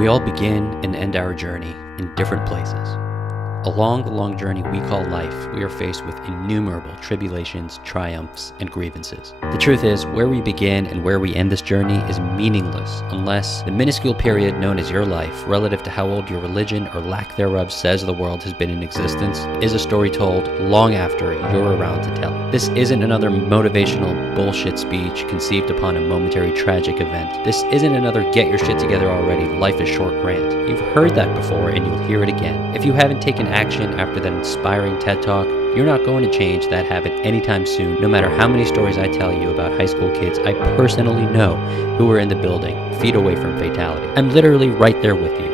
We all begin and end our journey in different places. Along the long journey we call life, we are faced with innumerable tribulations, triumphs, and grievances. The truth is, where we begin and where we end this journey is meaningless unless the minuscule period known as your life, relative to how old your religion or lack thereof says the world has been in existence, is a story told long after you're around to tell it. This isn't another motivational bullshit speech conceived upon a momentary tragic event. This isn't another get your shit together already, life is short rant. You've heard that before and you'll hear it again. If you haven't taken action after that inspiring TED Talk, you're not going to change that habit anytime soon, no matter how many stories I tell you about high school kids I personally know who were in the building, feet away from fatality. I'm literally right there with you.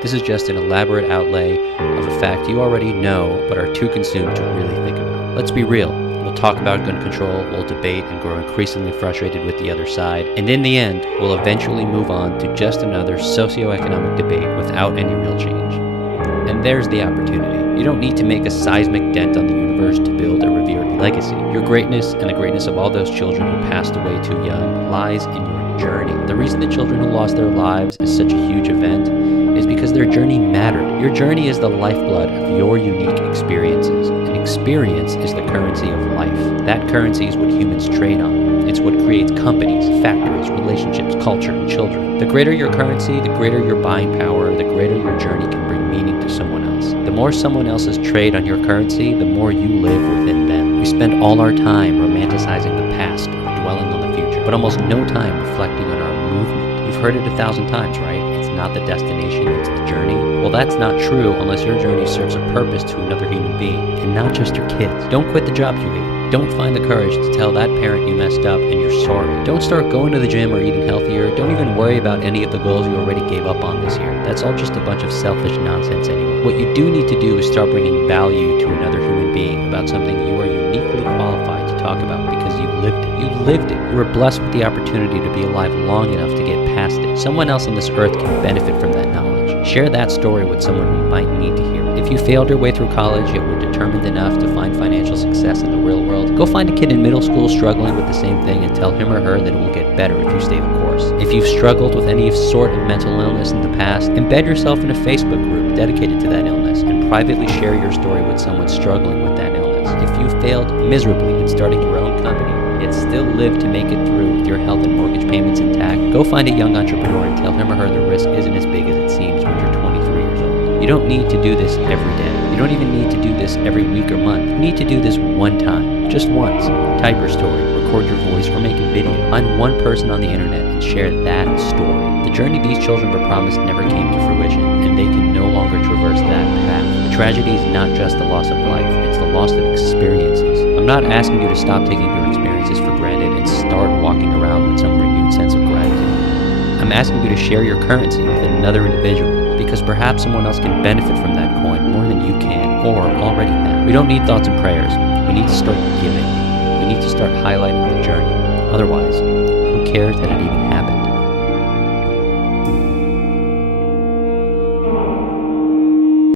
This is just an elaborate outlay of a fact you already know but are too consumed to really think about. Let's be real. We'll talk about gun control, we'll debate and grow increasingly frustrated with the other side, and in the end, we'll eventually move on to just another socioeconomic debate without any real change. And there's the opportunity. You don't need to make a seismic dent on the universe to build a revered legacy. Your greatness and the greatness of all those children who passed away too young lies in your journey. The reason the children who lost their lives is such a huge event is because their journey mattered. Your journey is the lifeblood of your unique experiences, and experience is the currency of life. That currency is what humans trade on. It's what creates companies, factories, relationships, culture, and children. The greater your currency, the greater your buying power, the greater your journey can bring meaning to someone else. The more someone else's trade on your currency, the more you live within them. We spend all our time romanticizing the past or dwelling on the future, but almost no time reflecting on our movement. You've heard it 1,000 times, right? It's not the destination, it's the journey. Well, that's not true unless your journey serves a purpose to another human being, and not just your kids. Don't quit the job you hate. Don't find the courage to tell that parent you messed up and you're sorry. Don't start going to the gym or eating healthier. Don't even worry about any of the goals you already gave up on this year. That's all just a bunch of selfish nonsense anyway. What you do need to do is start bringing value to another human being about something you are uniquely qualified to talk about because you lived it. You lived it. You were blessed with the opportunity to be alive long enough to get past it. Someone else on this earth can benefit from that knowledge. Share that story with someone who might need to hear it. If you failed your way through college yet were determined enough to find financial success in the real world, go find a kid in middle school struggling with the same thing and tell him or her that it will get better if you stay the course. If you've struggled with any sort of mental illness in the past, embed yourself in a Facebook group dedicated to that illness and privately share your story with someone struggling with that illness. If you failed miserably at starting your own company, yet still live to make it through with your health and mortgage payments intact, go find a young entrepreneur and tell him or her the risk isn't as big as it seems when you're 23 years old. You don't need to do this every day. You don't even need to do this every week or month. You need to do this one time, just once. Type your story, record your voice, or make a video. Find one person on the internet and share that story. The journey these children were promised never came to fruition, and they can no longer traverse that path. The tragedy is not just the loss of life, it's the loss of experiences. I'm not asking you to stop taking your experiences for granted and start walking around with some renewed sense of gratitude. I'm asking you to share your currency with another individual, because perhaps someone else can benefit from that coin more than you can or already have. We don't need thoughts and prayers. We need to start giving. We need to start highlighting the journey. Otherwise, who cares that it even happened?